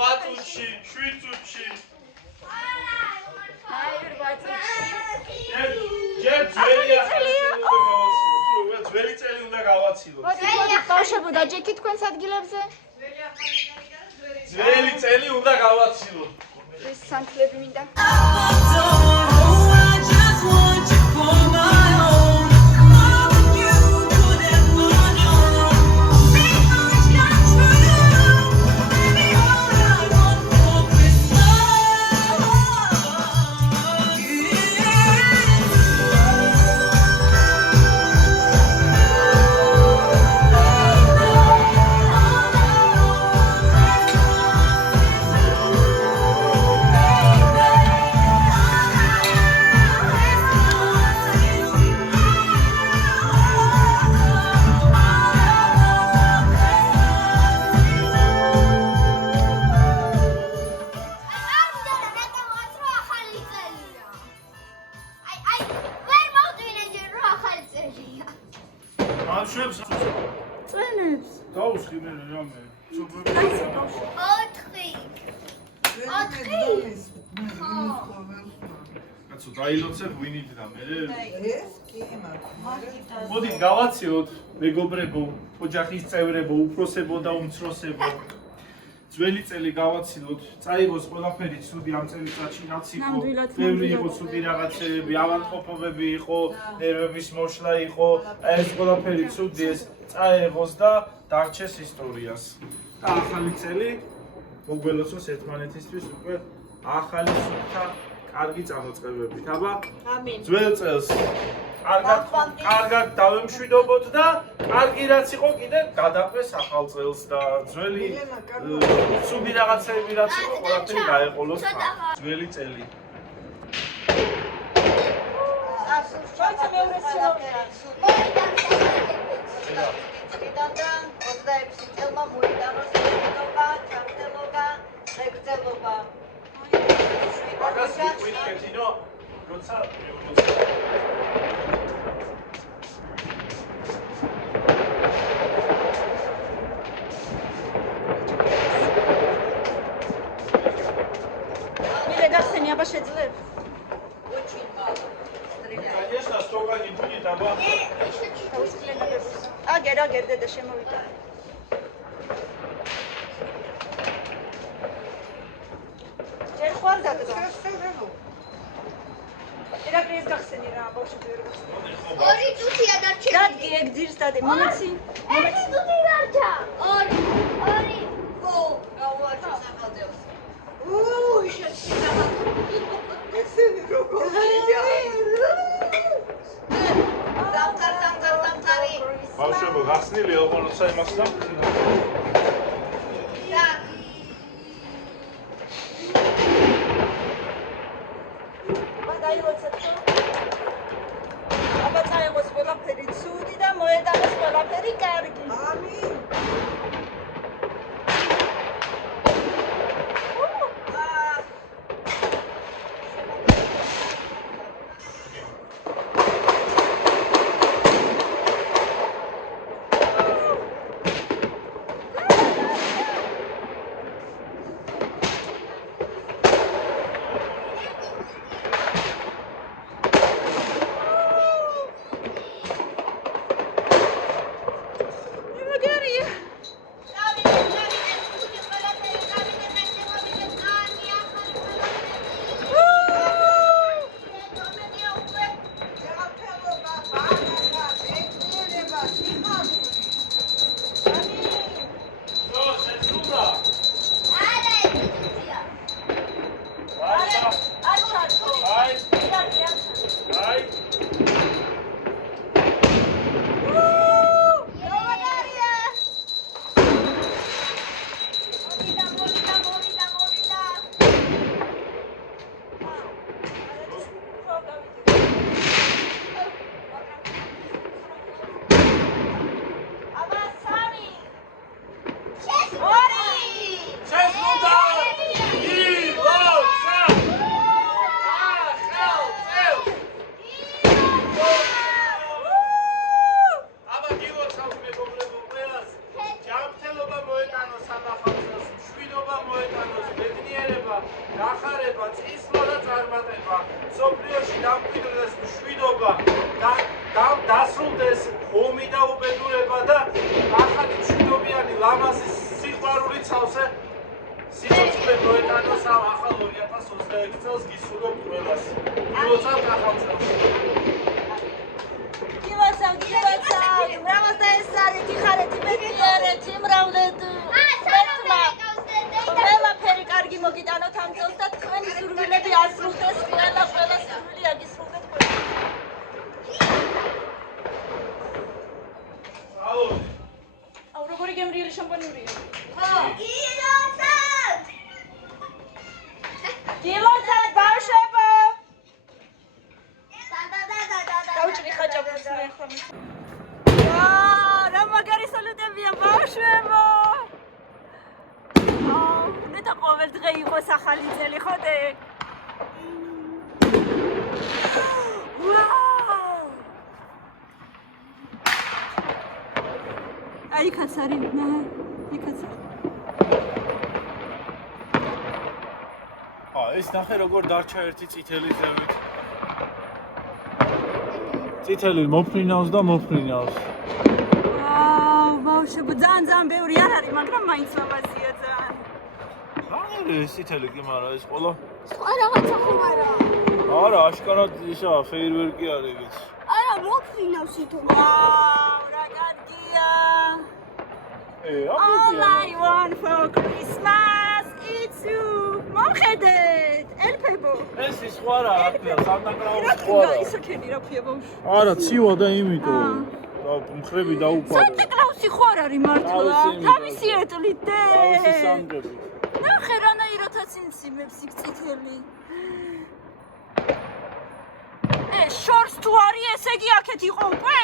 8 წუთში, 7 წუთში. აი, 8 წუთში. ჯერ ძველი წელი უნდა გავაცილოთ. მოდი, ბავშვებო, დაჯექით თქვენს ადგილებზე. ძველი წელი უნდა გავაცილოთ. ეს სანთლები მინდა. დაილოცებ ვინით და მე მოდი გავაცილოთ მეგობრებო, ოჯახის წევრებო, უფროსებო და უმცროსებო. ძველი წელი გავაცილოთ, წაიღოს ყველაფერი ცუდი ამ წელიწადში რაც იყო. ბევრი იყო ცუდი რაღაცები, ავადმყოფობები იყო, ნერვების მოშლა იყო, ეს ყველაფერი ცუდი ეს წაიღოს და დარჩეს ისტორიას. და ახალი წელი მოგველოცოს ერთმანეთისთვის უკვე ახალი სულთა კარგი წამოწყებებით, აბა? ამინ. ძველ წელს კარგად დავემშვიდობოთ და კარგი რაც იყო კიდე გადაყვეს ახალ წელს და ძველი ცუდი რაღაცები რაც იყო ყველაფერი გაეყოლოს ძველი წელი. ჩაიცა მეორე სილოვერა. წლიდან 26 წელმა მოიტანოს მშვიდობა, ჩართელობა, ღებრძელობა. Agaz ვიკეთინო, როცა მირე გახსენი აბა შეძლებ? უჩინმა. Конечно, столько не будет, аба. აგერ დედა შემოვიდა. ჯერ ხوار დაგდა. ერაგრიეს გახსენი რა, ბავშვები ვერ გახსენი. 2 წუთია დარჩა. დადგი ეგ ძირს დადე, მომეცი. 1 წუთი დარჩა. 2. ო, გავუარჩა სახელმწიფოს. შეჭიდა. ესენი როგორია? სამთარი. ბავშვებო, გახსნილი იყო როცა იმას და აბა წაიღოს ყველაფერი ცუდი და მოედანოს ყველაფერი კარგი. ამინ. მშვიდობა მოეტანოს სავსე სიცოცხლე მოეტანოს ამ ახალ 2026 წელს გისურვებ ყველას. გილოცავთ ახალ წელს. გილოცავ, მრავალთა ეს არის, იხარეთ, იმედიერეთ, იმრავლეთ. ყველაფერი კარგი მოგიტანოთ ამ წელს და თქვენი სურვილები ასრულდეს, ყველა სურვილი აგისრულდეთ ყველა. აუ, როგორი გემრიელი შამპანურია. გილოცავთ, ბავშვებო! დაუჭრი ხაჭაპურს მე ახლა. რა მაგარი სალუტებია, ბავშვებო! ნეტა ყოველ დღე იყოს ახალი წელი, ხოდე? ვაუ! აი კაცარი, იქაც. ეს ნახე როგორ დარჩა ერთი წითელი ზევით. წითელი მოფრინავს და მოფრინავს. ვაუ, ბავშვებო, ძალიან ბევრი არ არის, მაგრამ მაინც ლამაზია ძალიან. რა არის ეს წითელი კი, მაგრამ ეს ყოლა? სხვა რაღაცა ხომ არა? არა, აშკარად ისა ფეირვერკი არის ეგეც. არა, მოფრინავს ითო. ვაუ, რა კარგია. All I want for Christmas is you. მომხედეთ, ელფებო. ეს ის სხვა რა აქვს, სანტა-კლაუსი სხვა რა. ისე ქენი რა ქვია ბავშვი? არა, ცივა და იმიტომ. და მხრები დაუყარა. სანტა-კლაუსი ხო არ არის მართლა? თავისი ეტლით და. თავისი სანდრები. ნახე რანაირადაც ინციმებს იქ წითელი. შორს თუ არის, ესე იგი აქეთ იყო უკვე?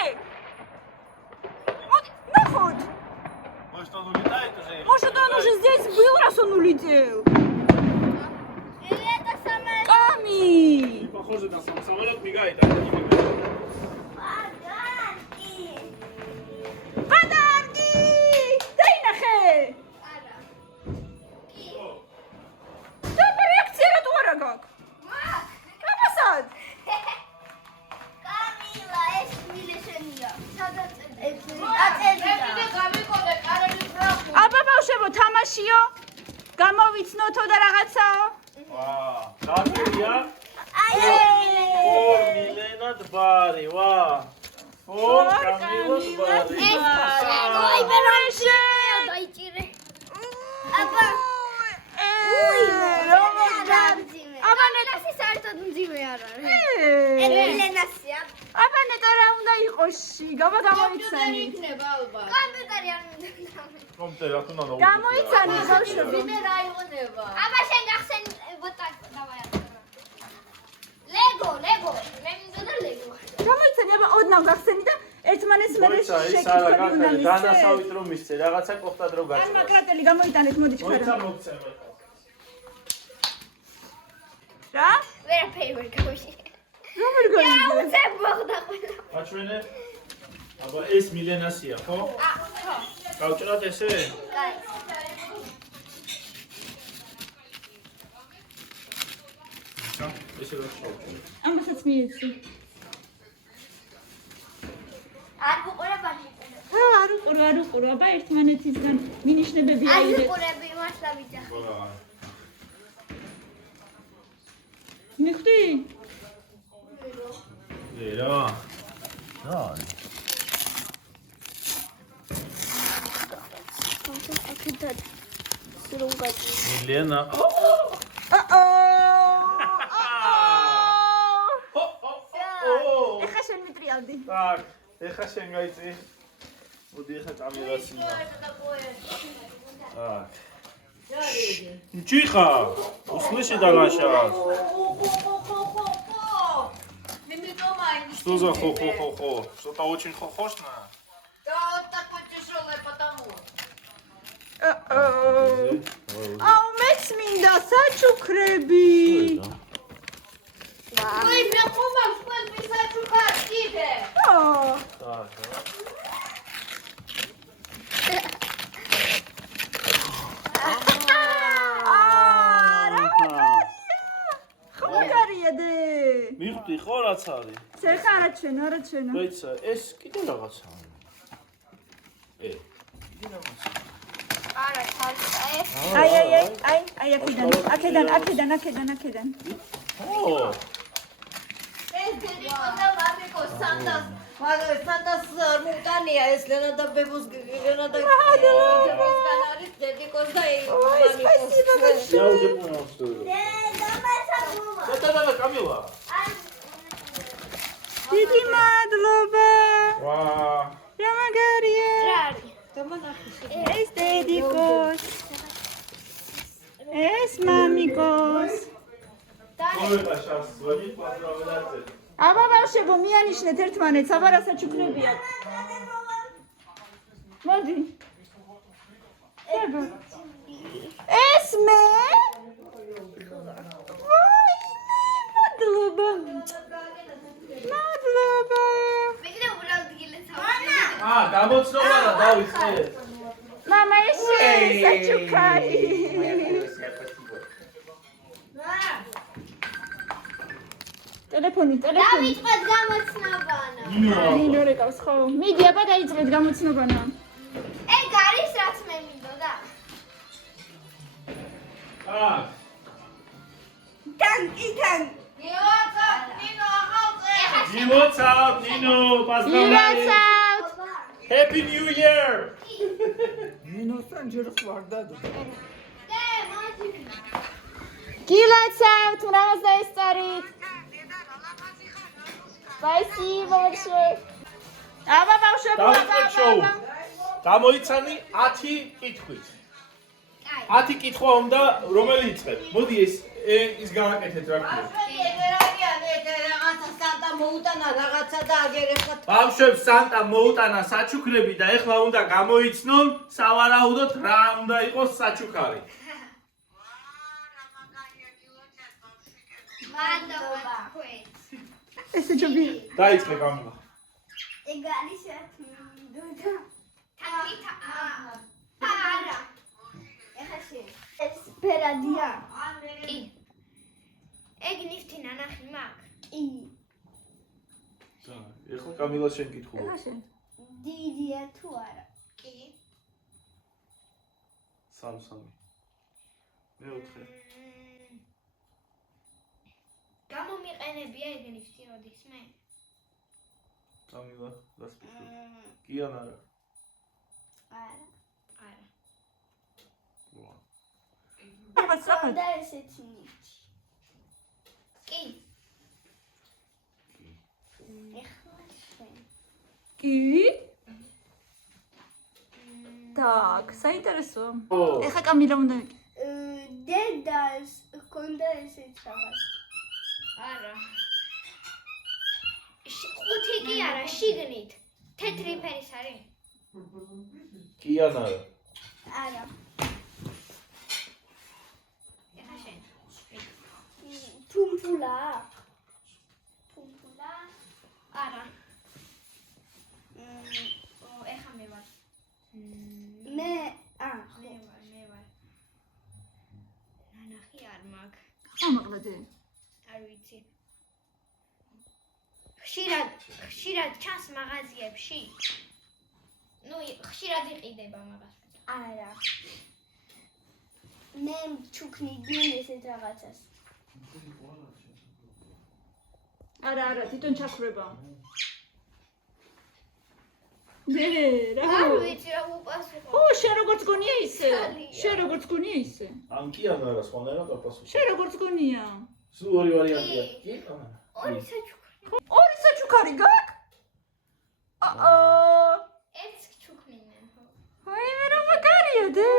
ნახოთ. Может, он улетает уже? Может, он уже здесь был, раз он улетел? Или это самое... Ками! Не похоже на сам самолет, мигает. Подарки! Дай нахе! Что реакция ратуара как? Капасад! Камила, ეს მილიშენია. სადაც ეს აბა ბავშვებო, თამაშიო? გამოვიცნოთო და რაღაცაო? Вау, დაგერია? აი მილენა დბარი, ვა. კამილოს ბარი. აი ბერაში დაიჭირე. აბა აბა ნეტა საერთოდ მძიმე არ არის. ელენასია. აბა ნეტა რა უნდა იყოს ში? გამოიცანი. იქნება ალბათ. კომპიუტერი არ მინდა. კომპიუტერი რა თქმა უნდა. გამოიცანი ბავშვებო. ვინმე რა იყონება? აბა შენ გახსენ ბოტაკ დავაი. ლეგო. მე მინდოდა ლეგო. გამოიცანი, აბა ოდნავ გახსენი და ერთმანეს მერე მოიცა, ის შეკითხები არა უნდა გახსენე, მისცე. დანასავით რომ მისცე, რაღაცა ყოფტად რო ან გაწევს. მაგრატელი გამოიტანეთ, მოდი მოიცა ჩქარა. მოგცემ. რა? ვერაფერი ვერ გავიში. რომელი გონია? უცებ მოხდა ყველა. აჩვენე. აბა ეს მილენასია, ხო? ხო. გავჭრათ ესე? კაი. ესე რა შევჭრე. ამასაც მიეცი. არ გუყურებანი. არ უყურო, აბა ერთმანეთისგან მინიშნებები არ აიღეთ. გუყურები მართლა ვიძახი. მიხვდი? რა? რა არის? აქედან სრუნგად. მილენა. ეხა შენ მიტრიალდი. Так, ეხა შენ გაიწი. მოდი ეხა კამერასინა. Так. Тихо. Услыши Далаша. Что за хо-хо-хо-хо? Что-то очень хохошно. Да, вот такой тяжелый потому. აუ მეც მინდა საჩუქრები. Ой, прям умам, сколько писать шукать, иди. Так. მიხვდი ხო რაც არის? შეხა არაჩვენო. მეცა ეს კიდე რაღაცაა. კიდე რაღაცა. Ай, არა ხალხე. აი, აქედან. ო ეს დედიკო და მამიკო სანდას მაგრამ სანდას მუტანია ეს ლენა და ბებოს გენა და ბებოსგან არის დედიკოს და მამიკოს я уже понял что это да камила დიდი მადლობა. ვა რა მაგარია. რა არის? ეს დედიკოს. ეს მამიკოს. ყოველდა შავს ვანი პატრაველაძე აბა ბავშვებო, მიანიშნეთ ერთმანეთს, აბა რა საჩუქრებიათ. მოდი. ეს მე? მადლობა. მიგდა უბრალოდ გილეცა. გამოცნობა რა დავიწყე მამა ესე საჩუქარი. ტელეფონი. დავიწყოთ გამოცნობანა. ნინო რეკავს ხო? მიდი აბა დაიწყეთ გამოცნობანა. ეგ არის რაც მე მინდოდა. თან. გიოცა ნინო ახალწე Gimotsat, Nino, ირაცავთ. Happy New Year! გილაცავთ, მრავლს დაესწარით. Спасибо большое. აბა ბავშვებო, დავიწყეთ შოუ. გამოიცანი 10 კითხვით. 10 კითხვა უნდა რომელი იწყებ. მოდი ის გავაკეთეთ რა ქვია. რაღაცა სანტა მოუტანა რაღაცა და აგერეხოთ. ბავშვებს სანტა მოუტანა საჩუქრები და ეხლა უნდა გამოიცნონ სავარაუდოდ რა უნდა იყოს საჩუქარი. მადლობა ქვეთ. ესე ჯობი. დაიწყე გამილა. ეგ არის რაც მე მინდოდა. არა. ეხა შენ. ეს ფერადია. კი. ეგ ნიფთი ნანახი მაქვს. კი. ეხლა გამილა შენ კითხულობ. დიდია თუ არა? კი. სამი. მეოთხე. გამომიყენებია ეგ ნიფთი როდისმე? გამილა დასწრაფო. კიან არა. არა. აბა საფად. და ესეც ნიფთი. კი. ეხლა შენ. კი? Так, საინტერესოა. ეხა კამილა უნდა დედას ჰქონდა ესეც რაღაც. არა. ხუთი კი არა, შიგნით. თეთრი ფერის არის? კიან არა. არა. ეხა შენ. ფუმფულა. არა. ეხა მე ვარ. მე ვარ. ნანახი არ მაქვს. ამაყლადე. არ ვიცი. ხშირად ჩანს მაღაზიებში. ნუ ხშირად იყიდება მაგას. არა. მე ჩუქნიდი ესეთ რაღაცას. არა, თვითონ ჩაქრება. რა? არ ვიცი რა უპასუხო. შენ როგორც გონია ისე? ან კიან არა სხვანაირად აპასუხე. შენ როგორც გონია? სულ ორი ვარიანტია. კი? ორი საჩუქარი. ორი საჩუქარი გაქვს? ერთ ჩუქნიდნენ. აი მე რა მაგარია დე.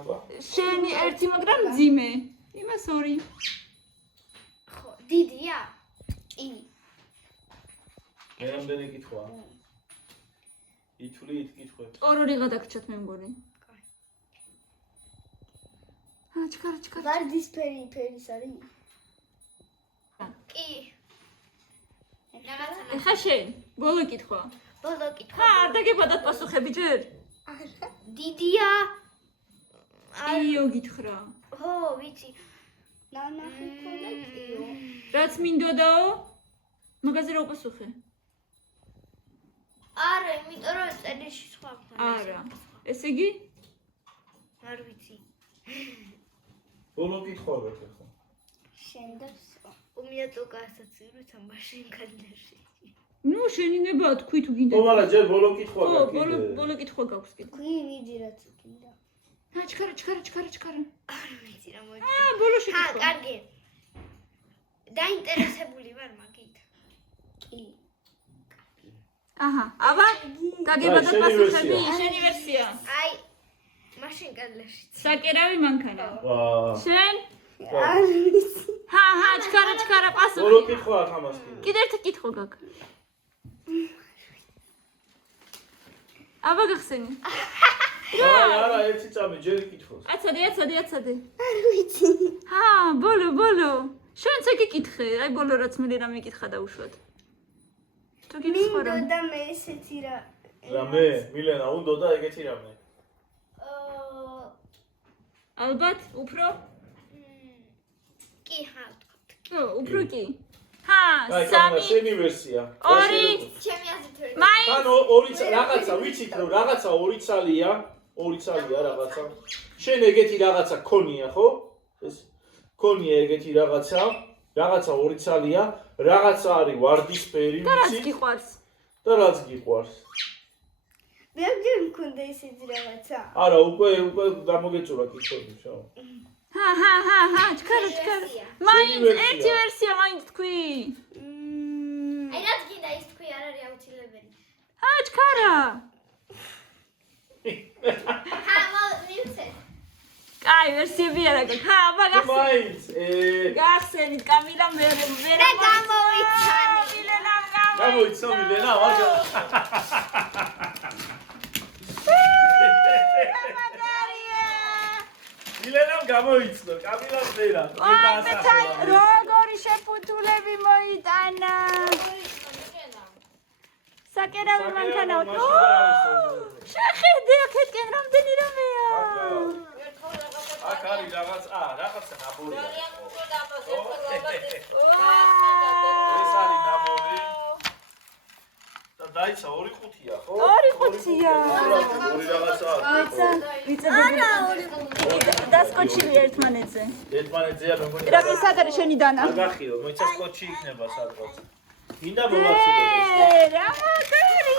აბა. შენი ერთი მაგრამ ძიმე. იმას ორი. ხო, დიდია? კი. მე რამდენი კითხვა? ითვლით კითხვებს. ორი გადაგრჩათ მე მგონი. ჩქარა. ვარდისფერი ფერის არის? კი. ეხა შენ, ბოლო კითხვა. ბოლო კითხვა. არ დაგებადათ პასუხები ჯერ? დიდია? იო გითხრა. ხო, ვიცი. ნანახი ქონდა კიო. რაც მინდოდაო? მაგაზე რა უპასუხე? არა, იმიტომ რომ წერილში სხვა ქონდა. არა. ესე იგი? არ ვიცი. ბოლო კითხვა გქეხო. შენდებს უმეტო გასაცილო თამაშინ კანდერში. ნუ შენინებაა თქვი თუ გინდა. ო, მაგრამ ჯერ ბოლო კითხვა ხო, გაქვს. ბოლო კითხვა გაქვს კიდე. თქვი ვიძი რაც უკინდა. ჩქარა. არ ვიცი რა მოიწია. ბოლოში ჰა, კითხვა. კარგი. დაინტერესებული ვარ მაგით. კი. აჰა, აბა, გაგებადათ შენი პასუხები, ვერსია. შენი ვერსია. აი, მაშინ კანდერში. საკერავი მანქანა. ვა. შენ? არ ვიცი. ჰა, ჩქარა ბოლო პასუხი. კითხვა აქვს ამას კიდე. კიდე ერთი კითხვა გაქვს. აბა გახსენი. არა, ერთი წამი ჯერ კითხოს. აცადე. არ ვიცი. ჰა, ბოლო. შენც ეკითხე, აი ბოლო რაც მე რამე ეკითხა დაუშვათ. თუ გიქხო რა. მინდოდა მე ესეთი რა. რამე, მილენა, უნდა და ეგეთი რამე. ალბათ, უფრო? კი, ჰა, ვთქვათ. ო, უფრო კი. ჰა, აი, კამერა, 3, შენი ვერსია. 2, ჩემი აზრით ვერ. მაინც ან ორი რაღაცა, ვიცით რომ რაღაცა ორი ცალია რაღაცა. შენ ეგეთი რაღაცა ქონია, ხო? ეს ქონია ეგეთი რაღაცა ორი ცალია, რაღაცა არის ვარდისფერი, და რაც ვიცით? გიყვარს. და რაც გიყვარს. მე აღარ მქონდა ესეთი რაღაცა. არა, უკვე გამოგეწურა კითხვები, შო. ჰა, ჩქარა. მაინც ერთი ვერსია მაინც თქვი. აი რაც გინდა ის თქვი არ არის აუცილებელი. ჰა, ჩქარა. ჰა, მოვიცე. კაი, ვერსიები არა გაქვს. ჰა, აბა გახსენე. მაინც, გახსენით, კამილა მე და გამოვიცანი. მილენამ გამოიცო მილენა, ვარგა. მილენამ გამოიცნო, კამილამ ვერა. როგორი შეფუთულები მოიტანა. საკერავი მანქანა. შეხედე აქეთკენ რამდენი რამეა. აქ არის რაღაცა ნაბორია. ეს არის ნაბორი. და დაიცა 2-5-ია, ხო? 2-5-ია. ორი რაღაცაა. დასკოჩილი ერთმანეთზე. ერთმანეთზეა მე მგონი. რა ის არის შენი დანა? არ გახიო, მოიცა სკოჩი იქნება სადღაც. მინდა მოვაცილო. რა მაგარი.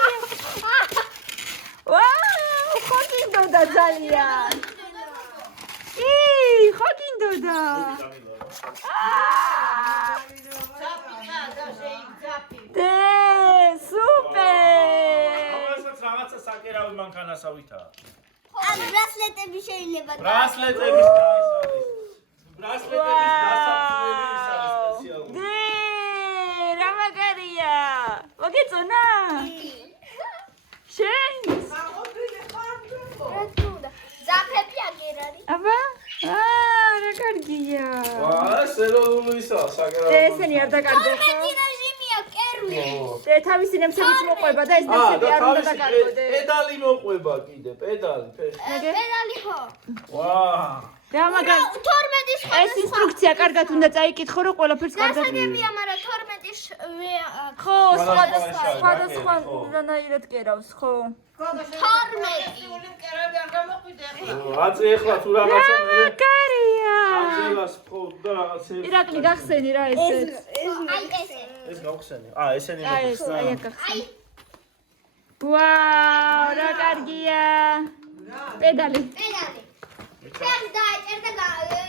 ვაუ, ხოგინდოდა ძალიან. ხოგინდოდა. დე, სუპერ. ამასაც რაღაცა საკერავი მანქანასავითაა. ან ბრასლეტები შეიძლება. ბრასლეტების და ის არის. ბრასლეტების დასაფრელი ის არის სპეციალური. დე, რა მაგარია. მოგეწონა? შენს? რა თქმა უნდა. ზაფები აგერ არის. აბა? რა კარგია. ვა, სეროულისაა საკერავი. ესენი არ დაკარგო ხო? რეჟიმია კერვი. და თავისი ნემსებიც მოყვება და ეს ნემსები არ უნდა დაკარგოდე. პედალი მოყვება კიდე, პედალი, ფეხი. პედალი ხო? ვა. რა მაგარი. 12-ის ეს ინსტრუქცია კარგად უნდა წაიკითხო, რომ ყველაფერს კარგად. გასაგებია, მაგრამ 12-ის ხო, სხვადასხვა სხვადასხვა რანაირად კერავს, ხო? 12. აწი ეხლა თუ რაღაცა მე კარია. ანჯელას ხო და რაღაცა ირაკლი გახსენი რა ესეც. აი ესე. ეს გავხსენი. ესენი აი ეს, მოგვიწია. აი აქ გახსენი. ვაუ, რა კარგია. პედალი. პედალი. ჩემს დაიჭერ და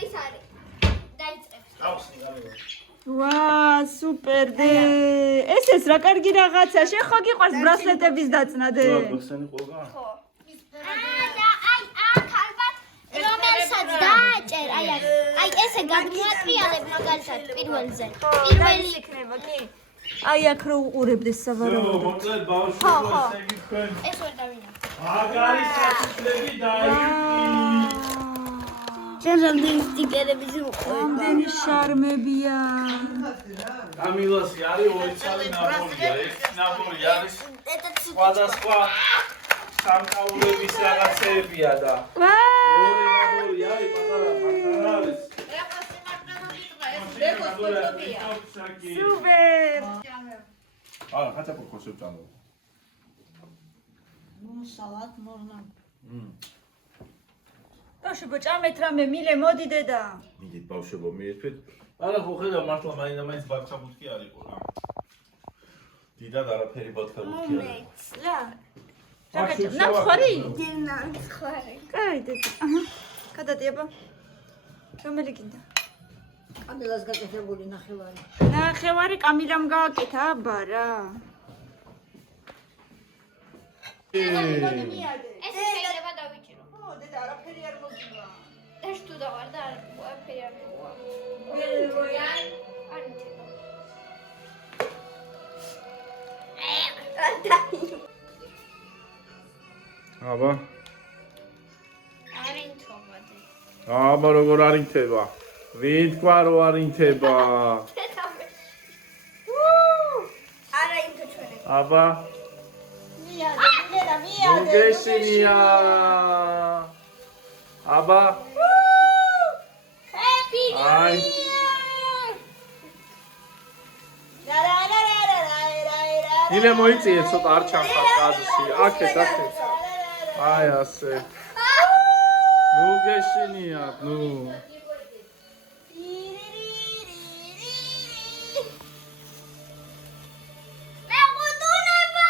ის არის. დაიწყებს. გავხსენი გამიგო. ვაა, სუპერ დე. ეს რა კარგი რაღაცა. შენ ხო გიყვარს ბრასლეტების დაწნა დე? გავხსენი ყველგან? ხო. და აი აქ ალბათ რომელსაც დააჭერ, აი ესე გადმოატრიალებ მაგალითად პირველზე. პირველი იქნება, კი. აი აქ რო უყურებდეს სავარაუდოდ. მოკლედ ბავშვი ხო. ესე იგი თქვენ ეს ვერ დავინახე. აგარი საწლები დაიწყი. შენ რამდენი სტიკერები ზუყო? რამდენი შარმებია. კამილოსი არის ორი ცალი ნაბორია. ერთი ნაბორი არის სხვადასხვა სამკაულების რაღაცეებია და ვაა! ორი ნაბორი არის პატარა მანქანა არის. სუპერ! არა, ხაცა პოკოსებ წამო. Ну, салат можно. ბავშვებო, ჭამეთ რამე, მილე, მოდი დედა. მიდით ბავშვებო, მიერთვით. არა, ხო ხედავ მართლა მაინც ბათქაბუთკი არისო რა. დიდად არაფერი ბათქაბუთკი არის. რა. რაკეთა, ნახხვარი? ნახხვარი. კაი, დედა. აჰა. გადადიაბა. რომელი გინდა? კამილას გაკეთებული ნახევარი. ნახევარი კამილამ გააკეთა, აბა რა. ეს შეიძლება დავიჭირო. ო, დედა, არაფერი არ მოგივა. ეს თუ დავარ და არაფერი არ მოვა. აბა. არ ინთობადი. აბა როგორ არ ინთება? ვინ თქვა რომ არ ინთება? არა ინთო ჩვენი. აბა. მიადე, მილენა, მიადე. მოგეშინია. აბა. ჰეპი აი. მილე მოიწიე ცოტა არ ჩამხარ კადრში. აქეთ. აი ასე. ნუ გეშინიათ, ნუ. მე გუდუნება.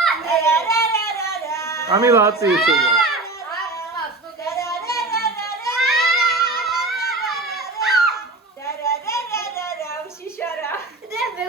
კამილა აწიეთ. და მე